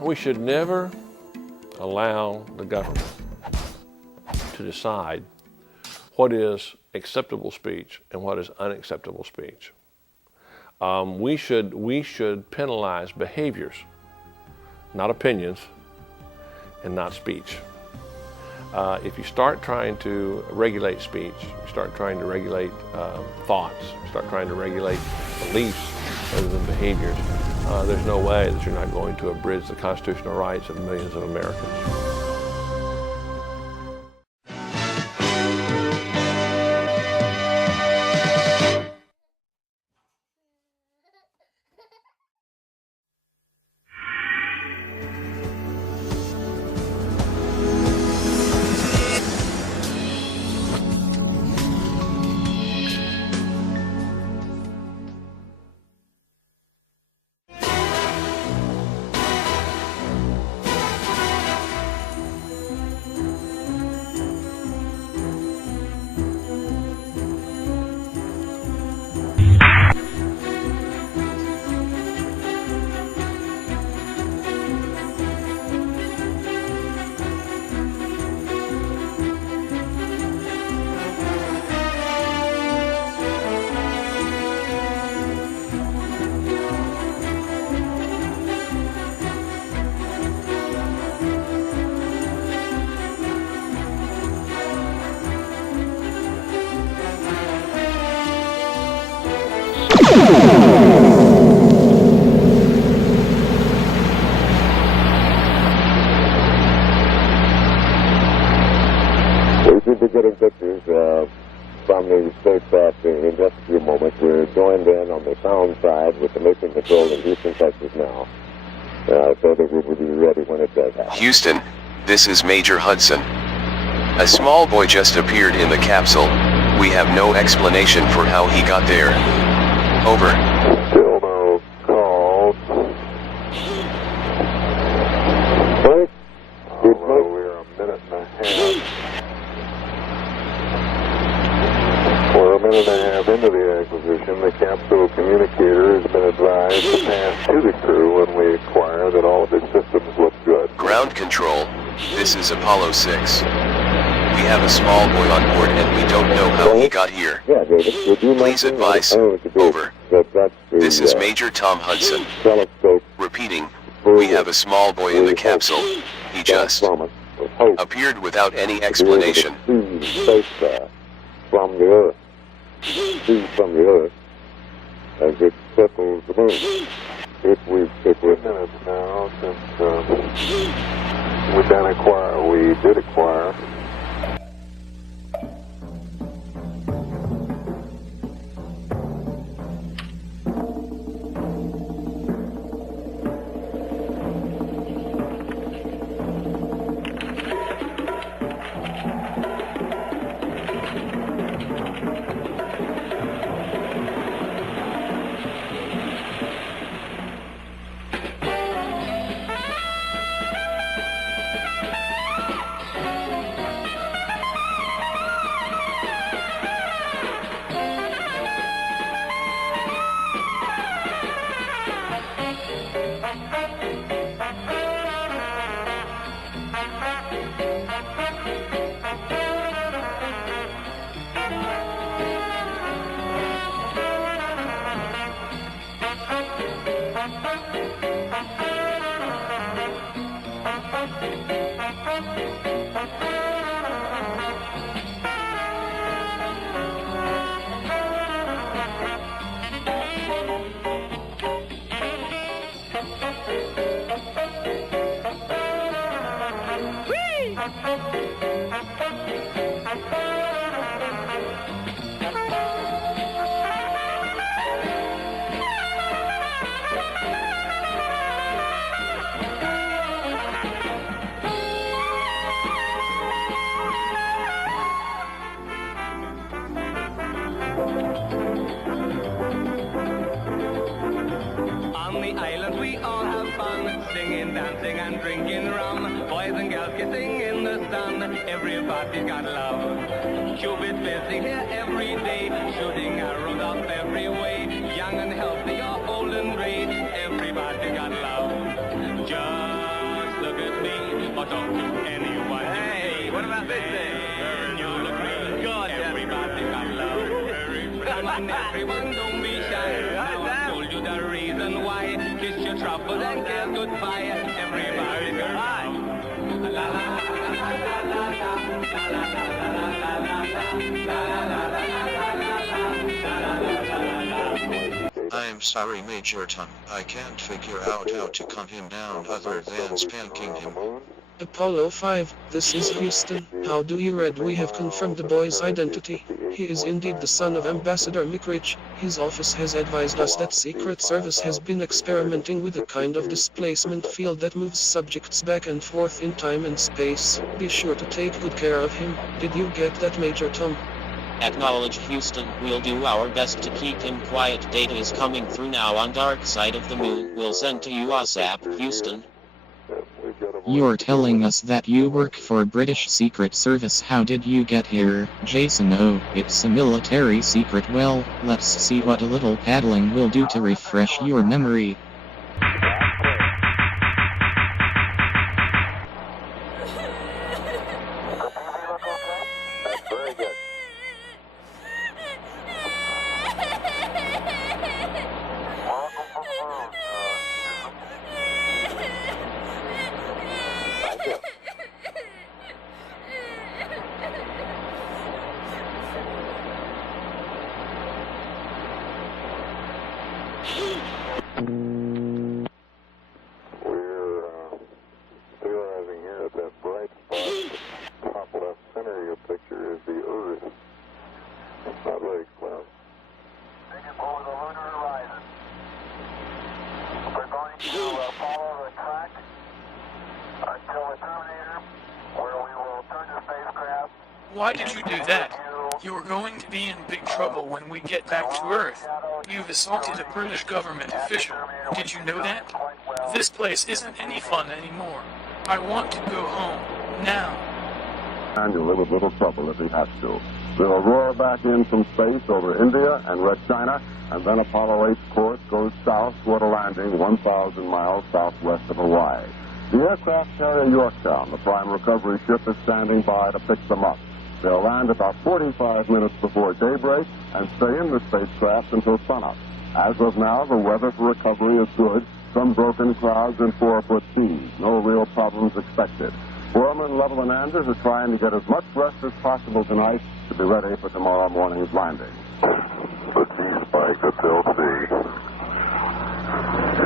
We should never allow the government to decide what is acceptable speech and what is unacceptable speech. We should penalize behaviors, not opinions, and not speech. If you start trying to regulate speech, you start trying to regulate thoughts, you start trying to regulate beliefs rather than behaviors, there's no way that you're not going to abridge the constitutional rights of millions of Americans. We should be getting pictures from the spacecraft in just a few moments. We're joined in on the sound side with the mission control in Houston, Texas now, so that we will be ready when it does happen. Houston, this is Major Hudson. A small boy just appeared in the capsule. We have no explanation for how he got there. Over. Still no calls. Wait. We're a minute and a half. We're a minute and a half into the acquisition. The capsule communicator has been advised to pass to the crew when we acquire that all of its systems look good. Ground control, this is Apollo 6. We have a small boy on board and we don't know how he got here. Yeah, David, would you Please advise. Over. This is Major Tom Hudson. Telescope. Repeating, we have a small boy in the capsule. He just appeared without any explanation. Spacecraft from the Earth. See from the Earth as it circles the moon. If we stick with minutes now since we did acquire. On the island we all have fun, singing, dancing and drinking rum. Boys and girls kissing in the sun, everybody's got love. Cupid's busy here every day, shooting arrows up every way. Young and healthy or old and gray, everybody got love. Just talk to anyone. Hey, what about this thing? You'll agree. God, everybody got love. Come on, everyone, don't be shy. Now I've told you the reason why. Kiss your trouble and kiss goodbye. Everybody got love. La la la I'm sorry, Major Tom. I can't figure out how to calm him down other than spanking him. Apollo 5, this is Houston. How do you read? We have confirmed the boy's identity. He is indeed the son of Ambassador McRitch. His office has advised us that Secret Service has been experimenting with a kind of displacement field that moves subjects back and forth in time and space. Be sure to take good care of him. Did you get that, Major Tom? Acknowledge, Houston. We'll do our best to keep him quiet. Data is coming through now on Dark Side of the Moon. We'll send to you ASAP, Houston. You're telling us that you work for British Secret Service. How did you get here, Jason? Oh, it's a military secret. Well, let's see what a little paddling will do to refresh your memory. Theorizing here at that bright spot, top left center of your picture is the Earth. It's not very close. Take it over the lunar horizon. We're going to follow the track until the Terminator, where we will turn the spacecraft. Why did you do that? You are going to be in big trouble when we get back to Earth. You've assaulted a British government official. Did you know that? This place isn't any fun anymore. I want to go home. Now. And you'll live with little trouble if he has to. We'll roar back in from space over India and Red China, and then Apollo 8's course goes south toward a landing 1,000 miles southwest of Hawaii. The aircraft carrier Yorktown, the prime recovery ship, is standing by to pick them up. They'll land about 45 minutes before daybreak and stay in the spacecraft until sunup. As of now, the weather for recovery is good. Some broken clouds and 4-foot seas. No real problems expected. Foreman, Lovell, and Anders are trying to get as much rest as possible tonight to be ready for tomorrow morning's landing. The G-spike at LC.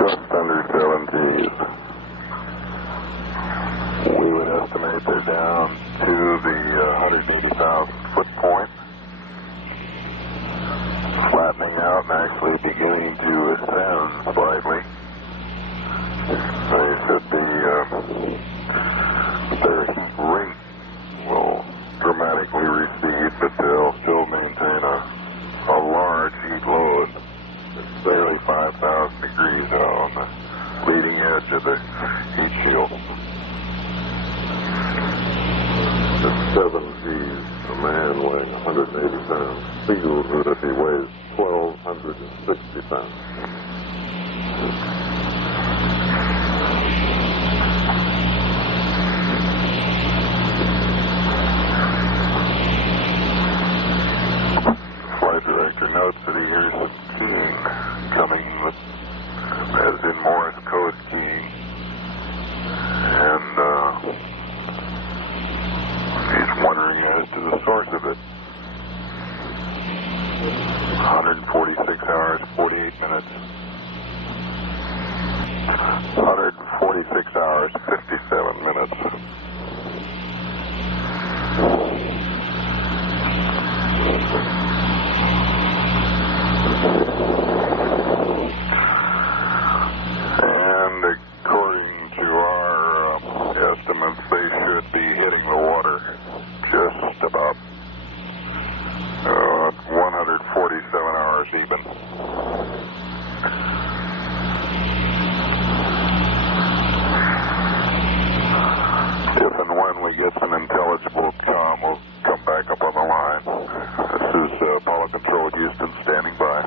Just under 7 Gs. We would estimate they're down to the 180,000 foot point. Flattening out and actually beginning to ascend slightly. They should be, their heat rate will dramatically recede, but they'll still maintain a large heat load. It's barely 5,000 degrees out on the leading edge of the heat shield. It's 7 Gs, a man weighing 180 pounds. Feels it if he weighs 1,260 pounds. Flight director notes that he hears some keying coming, as in Morse code keying. And he's wondering as to the source of it. 146 hours, 48 minutes. 146 hours, 57 minutes. And according to our estimates, they should be hitting the water just about 147 hours even. If and when we get some intelligible comm, we'll come back up on the line. This is Apollo Control Houston standing by.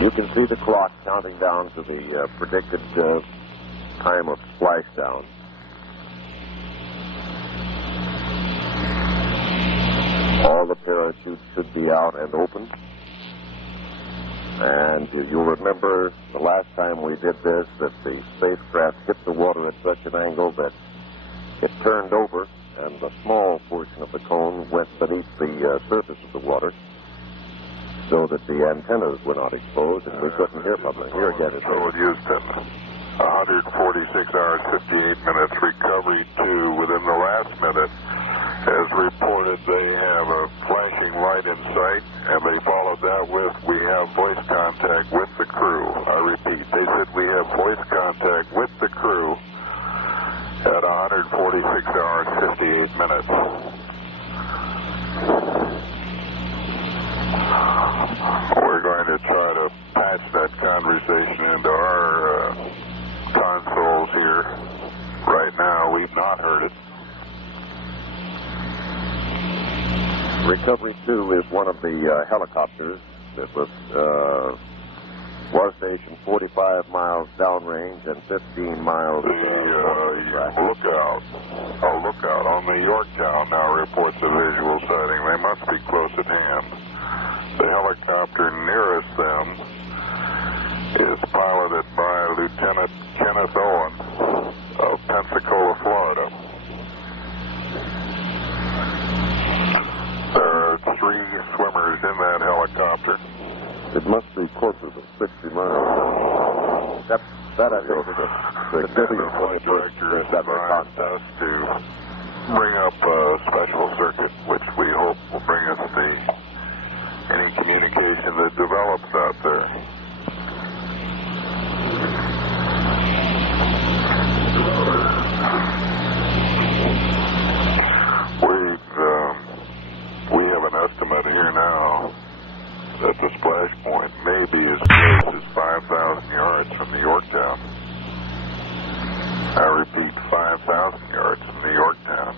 You can see the clock counting down to the predicted time of splashdown. All the parachutes should be out and open. And you'll remember the last time we did this that the spacecraft hit the water at such an angle that it turned over and a small portion of the cone went beneath the surface of the water so that the antennas were not exposed and we couldn't hear from them. Here again is Houston. 146 hours, 58 minutes. Recovery 2 within the last minute. As reported, they have a flashing light in sight, and they followed that with, we have voice contact with the crew. I repeat, they said we have voice contact with the crew at 146 hours, 58 minutes. We're going to try to patch that conversation into our consoles here. Right now, we've not heard it. Recovery 2 is one of the helicopters that was stationed 45 miles downrange and 15 miles lookout on the Yorktown now reports a visual sighting. They must be close at hand. The helicopter nearest them is piloted by Lieutenant Kenneth Owen of Pensacola, Florida. There are 3 swimmers in that helicopter. It must be closer than 60 miles. That I think is the flight director has advised us to bring up a special circuit, which we hope will bring us any communication that develops out there. We have an estimate here now that the splash point may be as close as 5,000 yards from the Yorktown. I repeat, 5,000 yards from the Yorktown.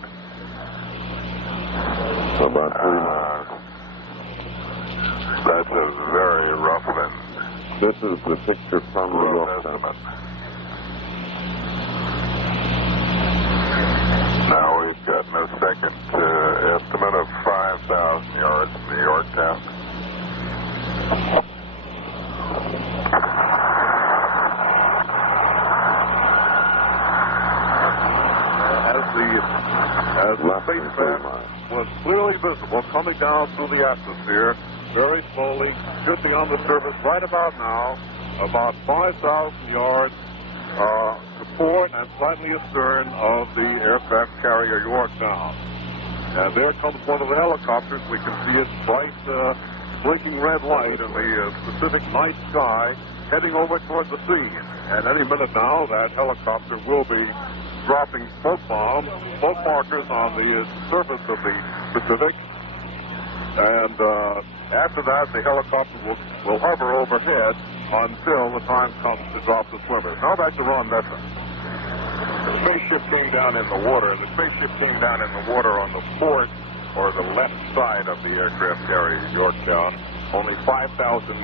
About 3 miles. That's a very rough one. This is the picture from the Yorktown. Now we've gotten a second estimate of 5,000 yards from the Yorktown. As the spacecraft was clearly visible coming down through the atmosphere, very slowly, should be on the surface right about now, about 5,000 yards to port and slightly astern of the aircraft carrier Yorktown. And there comes one of the helicopters. We can see its bright, blinking red light in the Pacific night sky heading over toward the sea. And any minute now, that helicopter will be dropping smoke bombs, smoke markers on the surface of the Pacific. And after that, the helicopter will hover overhead until the time comes to drop the swimmers. Now back to Ron Messer. The spaceship came down in the water. The spaceship came down in the water on the port or the left side of the aircraft carrier Yorktown, only 5,000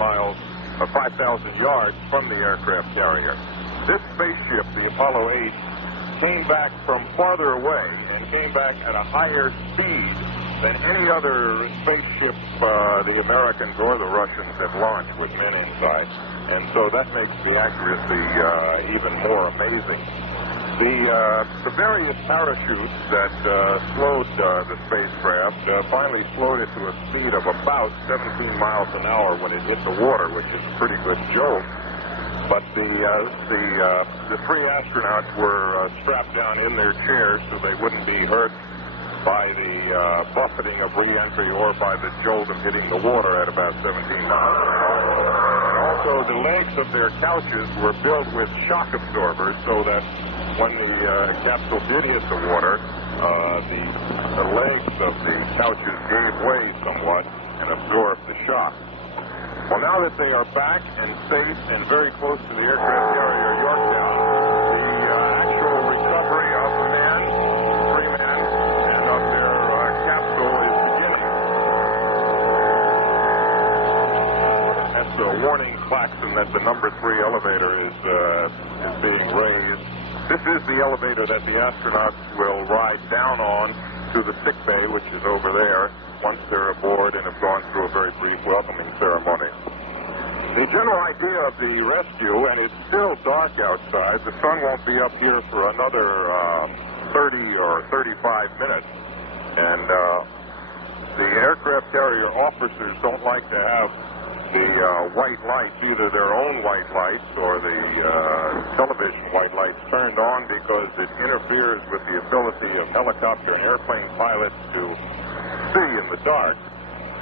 yards from the aircraft carrier. This spaceship, the Apollo 8, came back from farther away and came back at a higher speed than any other spaceship the Americans or the Russians have launched with men inside. And so that makes the accuracy even more amazing. The various parachutes that slowed the spacecraft finally slowed it to a speed of about 17 miles an hour when it hit the water, which is a pretty good jolt. But the 3 astronauts were strapped down in their chairs so they wouldn't be hurt by the buffeting of re-entry or by the jolt of hitting the water at about 17 miles an hour. And also, the legs of their couches were built with shock absorbers so that when the capsule did hit the water, the legs of the couches gave way somewhat and absorbed the shock. Well, now that they are back and safe and very close to the aircraft carrier Yorktown, the actual recovery of the men, 3 men, and of their capsule is beginning. As warning klaxon that the number 3 elevator is being raised. This is the elevator that the astronauts will ride down on to the sick bay, which is over there, once they're aboard and have gone through a very brief welcoming ceremony. The general idea of the rescue, and it's still dark outside, the sun won't be up here for another 30 or 35 minutes, and the aircraft carrier officers don't like to have the white lights, either their own white lights or the television white lights turned on, because it interferes with the ability of helicopter and airplane pilots to see in the dark.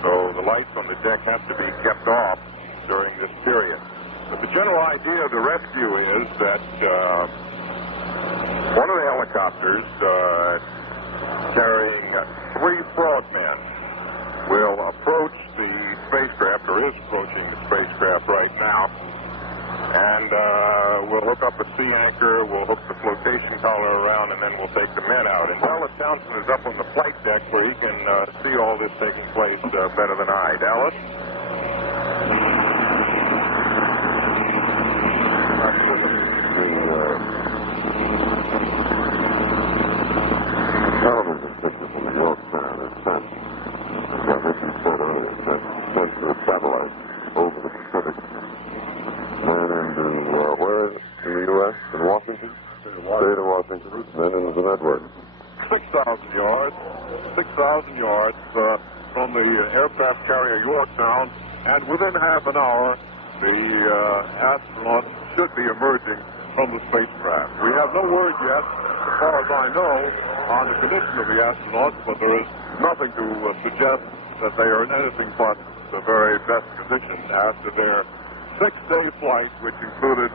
So the lights on the deck have to be kept off during this period. But the general idea of the rescue is that one of the helicopters carrying 3 frogmen will approach the spacecraft, or is approaching the spacecraft right now, and we'll hook up a sea anchor, we'll hook the flotation collar around, and then we'll take the men out. And Dallas Townsend is up on the flight deck where he can see all this taking place better than I. Dallas? Television pictures from the Yorktown is sent, as you said earlier, sent to a satellite over the Pacific. Then into, where? In the U.S.? In Washington? State of Washington. Then into the network. 6,000 yards. 6,000 yards from the aircraft carrier Yorktown, and within half an hour, the astronauts should be emerging from the spacecraft. We have no word yet, as far as I know, on the condition of the astronauts, but there is nothing to suggest that they are in anything but the very best condition after their 6-day flight, which included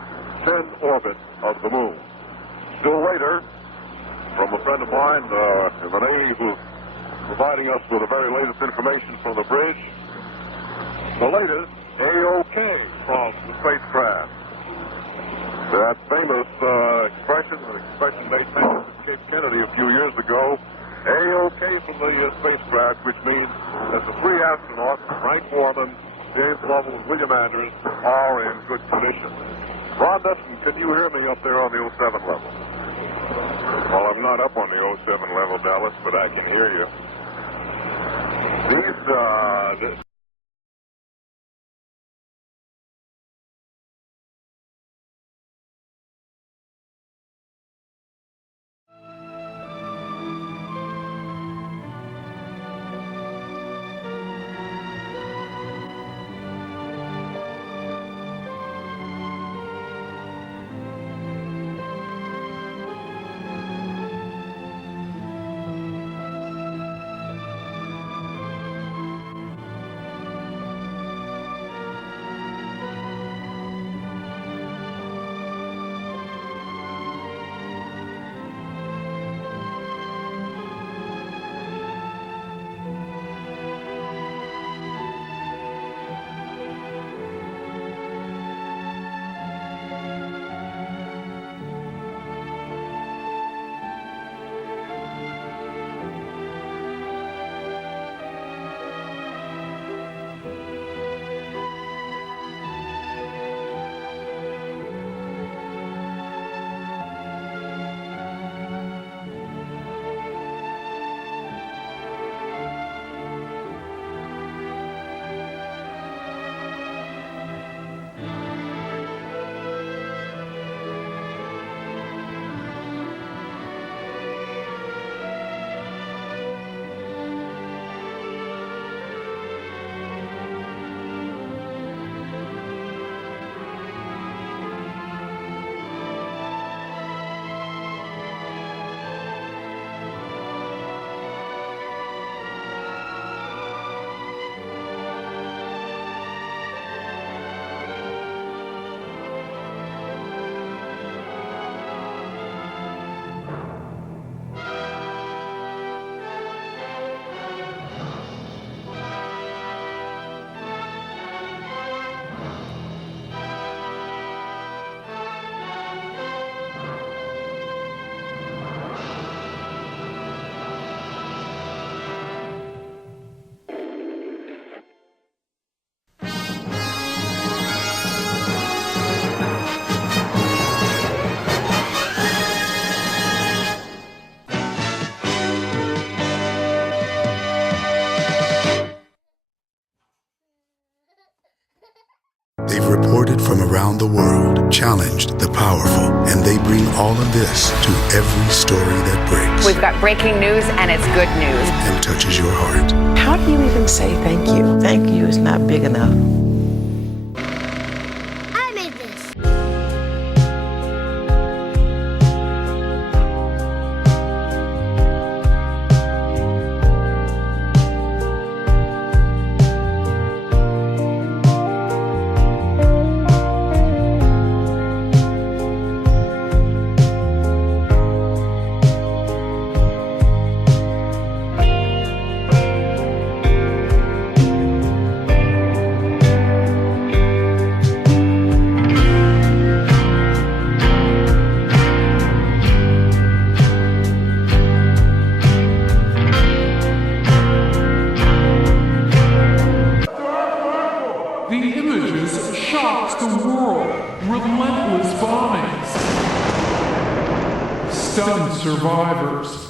10 orbits of the moon. Still later, from a friend of mine in the Navy who's providing us with the very latest information from the bridge, the latest AOK from the spacecraft. That famous expression, an expression made famous at Cape Kennedy a few years ago, AOK from the spacecraft, which means that the 3 astronauts, Frank Borman, James Lovell, and William Anders, are in good condition. Ron Dustin, can you hear me up there on the 07 level? Well, I'm not up on the 07 level, Dallas, but I can hear you. These, around the world challenged the powerful, and they bring all of this to every story that breaks. We've got breaking news, and it's good news. And touches your heart. How do you even say thank you? Thank you is not big enough. I made this. Stunned survivors.